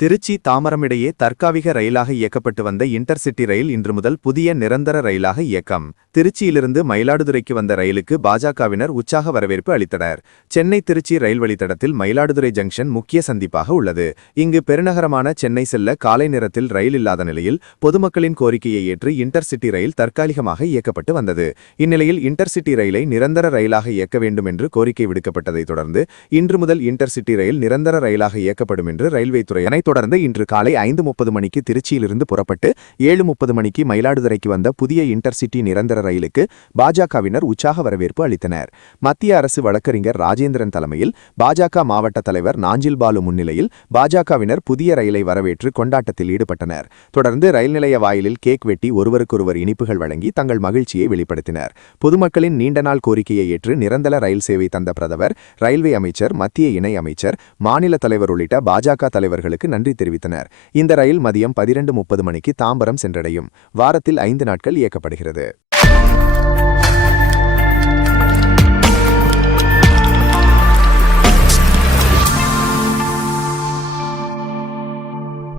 திருச்சி தாம்பரம் இடையே தற்காலிக ரயிலாக இயக்கப்பட்டு வந்த இன்டர்சிட்டி ரயில் இன்று முதல் புதிய நிரந்தர ரயிலாக இயக்கம். திருச்சியிலிருந்து மயிலாடுதுறைக்கு வந்த ரயிலுக்கு பாஜகவினர் உற்சாக வரவேற்பு அளித்தனர். சென்னை திருச்சி ரயில் வழித்தடத்தில் மயிலாடுதுறை ஜங்ஷன் முக்கிய சந்திப்பாக உள்ளது. இங்கு பெருநகரமான சென்னை செல்ல காலை நேரத்தில் ரயில் இல்லாத நிலையில் பொதுமக்களின் கோரிக்கையை ஏற்று இன்டர்சிட்டி ரயில் தற்காலிகமாக இயக்கப்பட்டு வந்தது. இந்நிலையில் இன்டர்சிட்டி ரயிலை நிரந்தர ரயிலாக இயக்க வேண்டும் என்று கோரிக்கை விடுக்கப்பட்டதைத் தொடர்ந்து இன்று முதல் இன்டர்சிட்டி ரயில் நிரந்தர ரயிலாக இயக்கப்படும் என்று ரயில்வே துறை தொடர்ந்து இன்று காலை 5:30 மணிக்கு திருச்சியிலிருந்து புறப்பட்டு 7:30 மணிக்கு மயிலாடுதுறைக்கு வந்த புதிய இன்டர்சிட்டி நிரந்தர ரயிலுக்கு பாஜகவினர் உற்சாக வரவேற்பு அளித்தனர். மத்திய அரசு வழக்கறிஞர் ராஜேந்திரன் தலைமையில் பாஜக மாவட்ட தலைவர் நாஞ்சில் பாலு முன்னிலையில் பாஜகவினர் புதிய ரயிலை வரவேற்று கொண்டாட்டத்தில் ஈடுபட்டனர். தொடர்ந்து ரயில் நிலைய வாயிலில் கேக் வெட்டி ஒருவருக்கொருவர் இனிப்புகள் வழங்கி தங்கள் மகிழ்ச்சியை வெளிப்படுத்தினர். பொதுமக்களின் நீண்ட நாள் கோரிக்கையை ஏற்று நிரந்தர ரயில் சேவை தந்த பிரதமர், ரயில்வே அமைச்சர், மத்திய இணை அமைச்சர், மாநில தலைவர் உள்ளிட்ட பாஜக தலைவர்களுக்கு நன்றி தெரிவித்தனர். இந்த ரயில் மதியம் 12:30 மணிக்கு தாம்பரம் சென்றடையும். வாரத்தில் 5 நாட்கள் இயக்கப்படுகிறது.